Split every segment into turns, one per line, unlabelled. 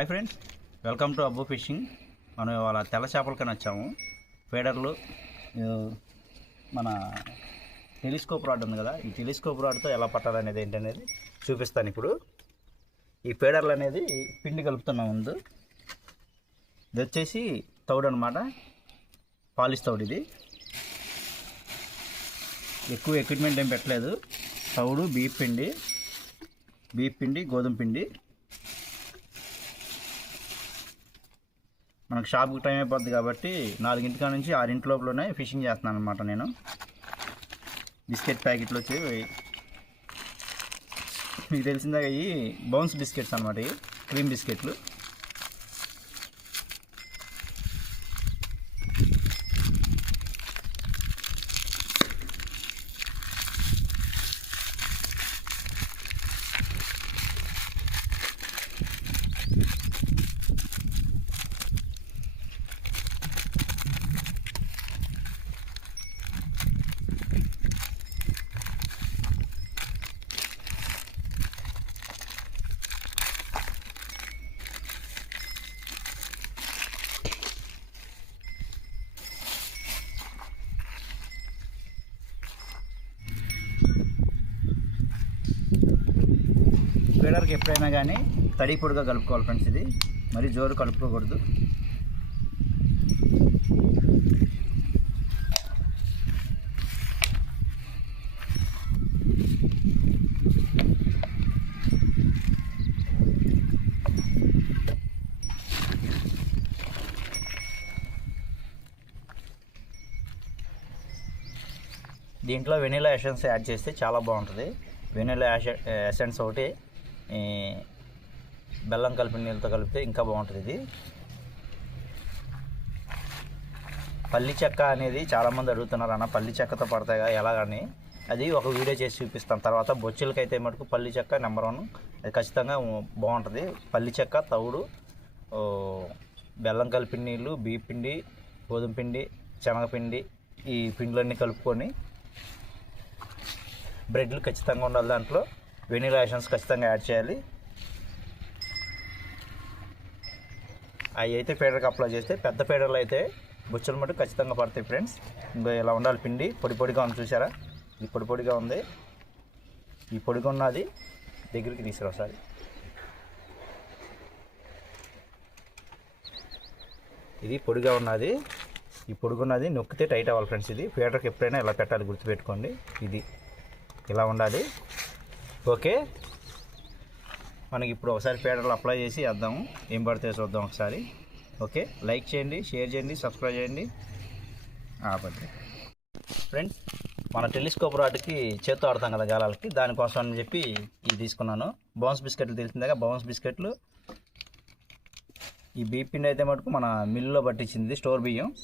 Hi friends welcome to Abbu fishing. మనం ఇవాళ తెల్ల చేపలకని వచ్చాము. ఫీడర్లు మన టెలిస్కోప్ రాడ్ ఉంది కదా ఈ టెలిస్కోప్ రాడ్తో ఎలా పట్టాలనేది ఏంటనేది చూపిస్తాను ఇప్పుడు. ఈ ఫీడర్లు అనేది పిండి కలుపుతున్నా ముందు ఇది వచ్చేసి తౌడు అనమాట పాలిష్ తౌడు ఇది. ఎక్కువ ఎక్విప్మెంట్ ఏం పెట్టలేదు. తౌడు బీప్ పిండి బీప్ పిండి గోధుమ పిండి. మనకు షాప్కి టైం అయిపోద్ది కాబట్టి నాలుగింటి కాడ నుంచి ఆరింటి లోపలనే ఫిషింగ్ చేస్తున్నాను అనమాట నేను. బిస్కెట్ ప్యాకెట్లు వచ్చి మీకు తెలిసిందా ఇవి బౌన్స్ బిస్కెట్స్ అనమాట ఇవి. క్రీమ్ బిస్కెట్లు. ఫీడర్కి ఎప్పుడైనా కానీ తడి పొడిగా కలుపుకోవాలి ఫ్రెండ్స్ ఇది మరి జోరు కలుపుకోకూడదు దీంట్లో వెనీలా ఎసెన్స్ యాడ్ చేస్తే చాలా బాగుంటుంది వెనీలా ఎసెన్స్ ఒకటి బెల్లం కలిపిన నీళ్ళతో కలిపితే ఇంకా బాగుంటుంది ఇది. పల్లి చెక్క అనేది చాలామంది అడుగుతున్నారు అన్న పల్లి చెక్కతో పడతాయి ఎలా కానీ అది ఒక వీడియో చేసి చూపిస్తాను. తర్వాత బొచ్చులకైతే మటుకు పల్లి చెక్క నెంబర్ వన్ అది ఖచ్చితంగా బాగుంటుంది. పల్లి చెక్క తవుడు బెల్లం కలిపిన నీళ్ళు బియ్య పిండి గోధుమ పిండి శనగపిండి ఈ పిండిలన్నీ కలుపుకొని బ్రెడ్లు ఖచ్చితంగా ఉండాలి దాంట్లో. వెనీలా ఎసెన్స్ ఖచ్చితంగా యాడ్ చేయాలి. అవి అయితే ఫీడర్కి అప్లై చేస్తే పెద్ద ఫీడర్లు అయితే బుచ్చలు మటు ఖచ్చితంగా పడతాయి ఫ్రెండ్స్ ఇంకా ఇలా ఉండాలి పిండి. పొడి పొడిగా ఉంది చూసారా? ఇది పొడి పొడిగా ఉంది. ఈ పొడిగా ఉన్నది దగ్గరికి తీసుకురా ఒకసారి. ఇది పొడిగా ఉన్నది. ఈ పొడుగున్నది నొక్కితే టైట్ అవ్వాలి ఫ్రెండ్స్ ఇది. ఫీడర్కి ఎప్పుడైనా ఇలా పెట్టాలి గుర్తుపెట్టుకోండి. ఇది ఇలా ఉండాలి. ఓకే. మనకి ఇప్పుడు ఒకసారి పేటర్లు అప్లై చేసి వేద్దాము. ఏం పడితే చూద్దాం ఒకసారి. ఓకే. లైక్ చేయండి షేర్ చేయండి సబ్స్క్రైబ్ చేయండి. ఆపండి ఫ్రెండ్స్ మన టెలిస్కోప్ రాడ్కి చేత్తో ఆడతాం కదా గాలాలకి. దానికోసం అని చెప్పి ఇది తీసుకున్నాను. బౌన్స్ బిస్కెట్లు తెలిసిందాక బౌన్స్ బిస్కెట్లు. ఈ బీపిండి అయితే మటుకు మన మిల్లులో పట్టించింది స్టోర్ బియ్యం.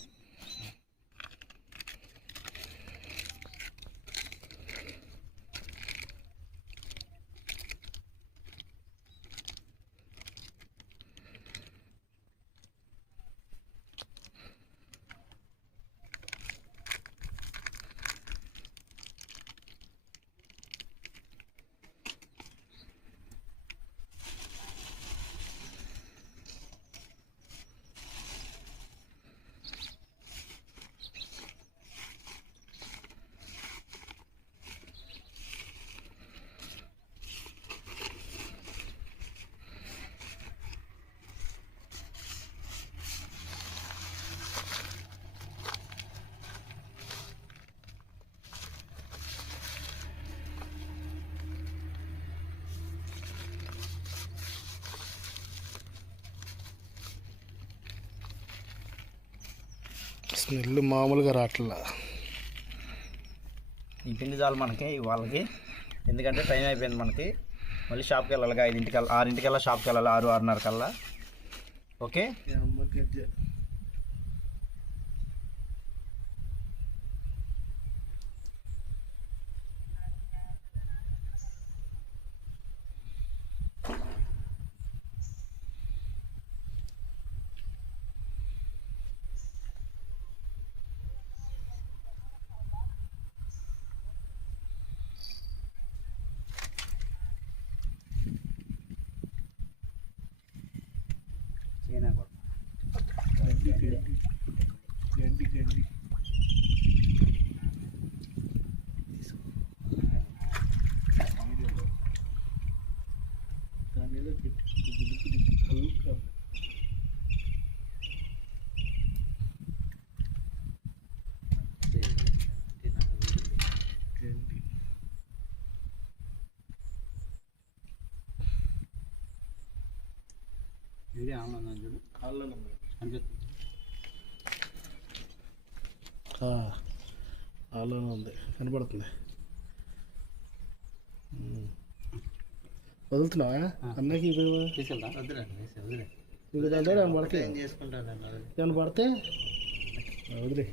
స్మెల్ మామూలుగా రావట్లా.
ఈ పిండి చాలు మనకి వాళ్ళకి ఎందుకంటే టైం అయిపోయింది మనకి. మళ్ళీ షాప్కి వెళ్ళాలి ఐదింటికల్లా ఆరింటికల్లా షాప్కి వెళ్ళాలి ఆరు ఆరున్నర కల్లా. ఓకే? ఆన్లో ఉందా చూడు అనిపిస్తుంది
ఆలోనే ఉంది. కనపడుతుంది ఉమ్. వదులుతున్నావా? అన్నకి ఇది ఇంకో దాంట్లో ఏమైనా పడితే ఏమైనా పడితే వదిలే.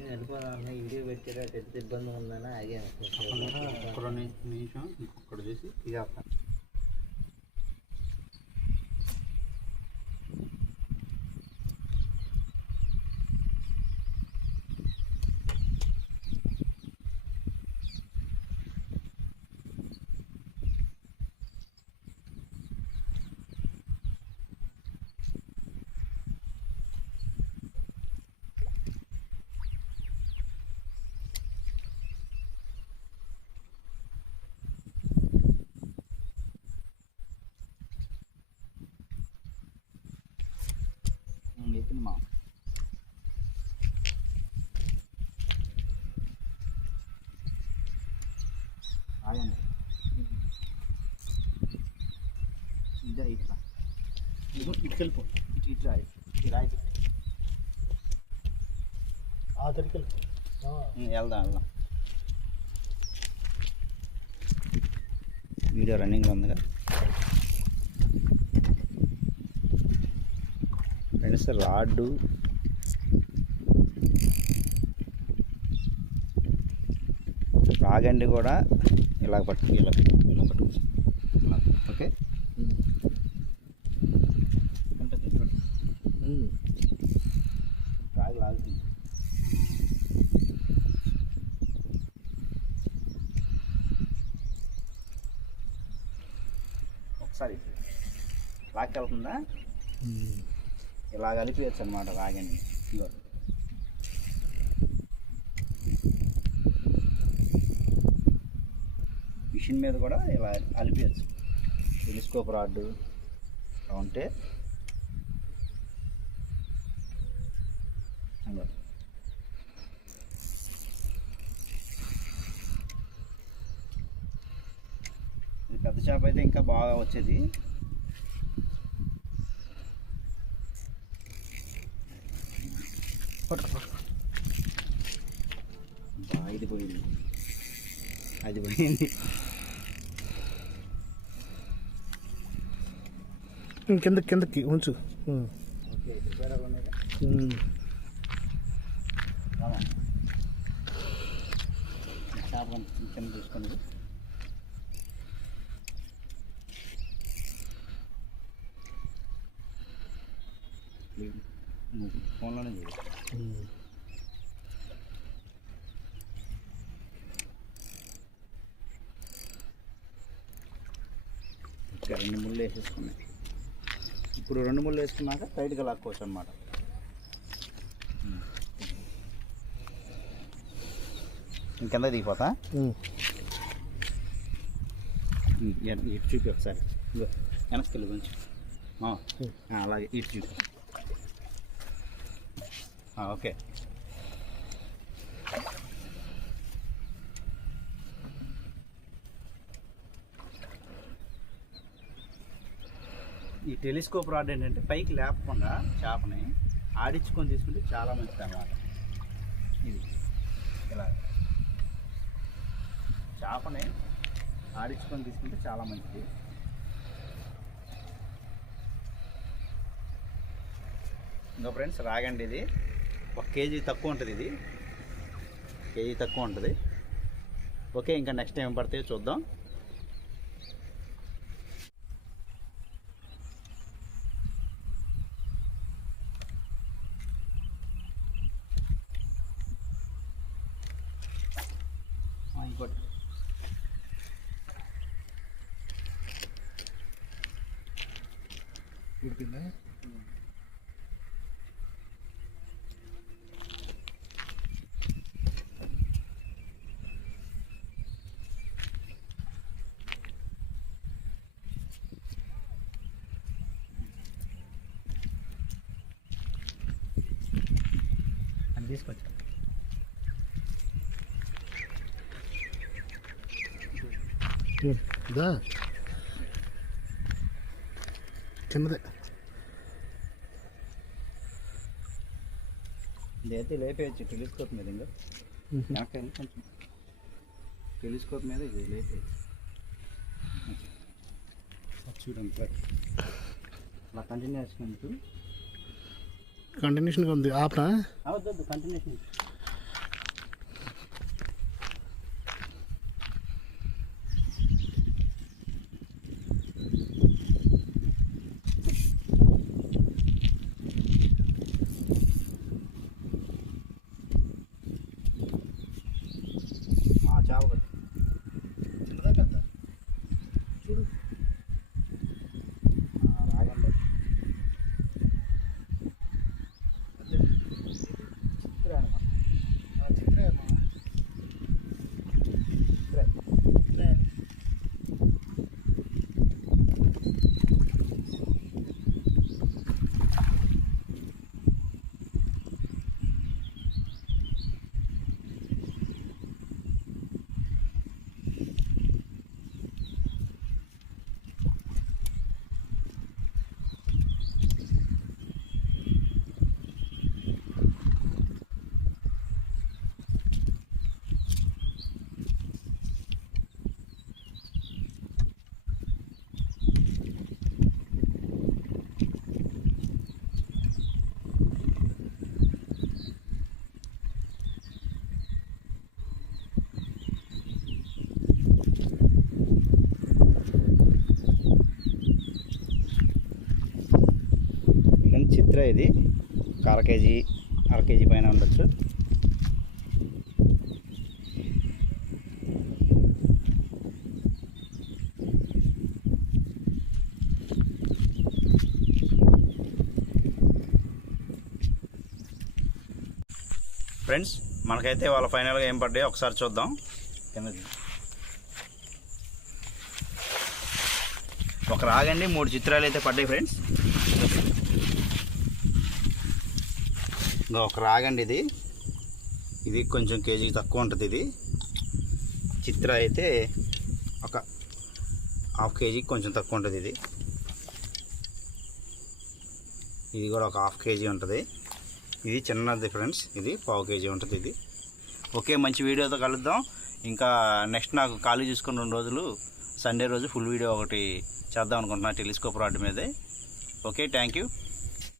నేను వెళ్ళిపోదామన్నా వీడియో పెట్టారా పెద్ద ఇబ్బంది ఉందని ఆగాను.
నిమిషం ఇంకొకటి చేసి ఇది వేస్తాను ఎత్తింది మా ఆగండి ఇట్లా
ఇటుకెళ్ళిపో
ఇటు ఇటు రాయి రాయి
ఆ
వెళ్దాం వెళ్దాం వీడియో రన్నింగ్ ఉందిగా ఫ్రెండ్స్ రాడ్డు రాగండి కూడా ఇలా పట్టు ఇలా ఇలా పట్టు ఓకే? రాగి లాగుతుంది. ఒకసారి లాక్కెళ్తుందా? ఇలా కలిపియచ్చు అనమాట రాగండి ఇదిగో. మిషన్ మీద కూడా ఇలా అలిపియచ్చు. టెలిస్కోప్ రాడ్డు ఉంటే. పెద్ద చేప అయితే ఇంకా బాగా వచ్చేది
పట్టుకో పట్టుకో
బా, ఇది పోయింది అది పోయింది
ఉమ్, కిందకి ఉంచు.
కింద చూసుకోండి ఫోన్లోనే చూడు ఇంకా రెండు ముళ్ళు వేసేసుకున్నాయి. ఇప్పుడు రెండు ముళ్ళు వేసుకున్నాక టైట్గా లాక్కోవచ్చు అనమాట ఇంకెంత దిగిపోతా? ఇటు చూపి ఒకసారి. వెనక్కి వెళ్ళి కొంచెం. అలాగే ఇటు చూపి. ఓకే. టెలిస్కోప్ రాడ్ ఏంటంటే పైకి లేపకుండా చేపని ఆడించుకొని తీసుకుంటే చాలా మంచిది అన్నమాట. ఇది. ఇలా. చేపని ఆడించుకొని తీసుకుంటే చాలా మంచిది. ఇంకా ఫ్రెండ్స్ రాగండి ఇది. ఒక కేజీ తక్కువ ఉంటుంది ఇది. కేజీ తక్కువ ఉంటుంది. ఓకే ఇంకా నెక్స్ట్ టైం పడితే చూద్దాం ఆ, ఇంకోటి
ఉడికిందా
అని తీసుకొచ్చా
ఇదా చిన్నదే
ఇదైతే లేపేయచ్చు టెలిస్కోప్ మీద ఇంకా. వెళ్ళి కొంచెం టెలిస్కోప్ మీద ఇది లేపేయచ్చు చూడండి సార్. అలా కంటిన్యూ చేసుకుంటూ
కంటిన్యూషన్గా ఉంది. ఆపనా?
అవద్దు కంటిన్యూషన్ చావు
చిన్నదా పెద్ద
చూడు రాగండి చిత్ర అనమాట
చిత్రే అమ్మా
చిత్ర
చిత్రే
ఇక ఇది. ఒక అర కేజీ అర కేజీ పైన ఉండొచ్చు. ఫ్రెండ్స్ మనకైతే వాళ్ళ ఫైనల్గా ఏం పడ్డాయో ఒకసారి చూద్దాం. ఒక రాగండి మూడు చిత్రాలు అయితే పడ్డాయి ఫ్రెండ్స్. ఇంకా ఒక రాగండి ఇది. ఇది కొంచెం కేజీ తక్కువ ఉంటుంది ఇది. చిత్ర అయితే ఒక హాఫ్ కేజీ కొంచెం తక్కువ ఉంటుంది ఇది. ఇది కూడా ఒక హాఫ్ కేజీ ఉంటుంది. ఇది చిన్నది ఫ్రెండ్స్ ఇది పావు కేజీ ఉంటుంది ఇది. ఓకే మంచి వీడియోతో కలుద్దాం. ఇంకా నెక్స్ట్ నాకు ఖాళీ చూసుకుని రెండు రోజులు సండే రోజు ఫుల్ వీడియో ఒకటి చేద్దాం అనుకుంటున్నా టెలిస్కోప్ రాడ్ మీదే. Okay thank you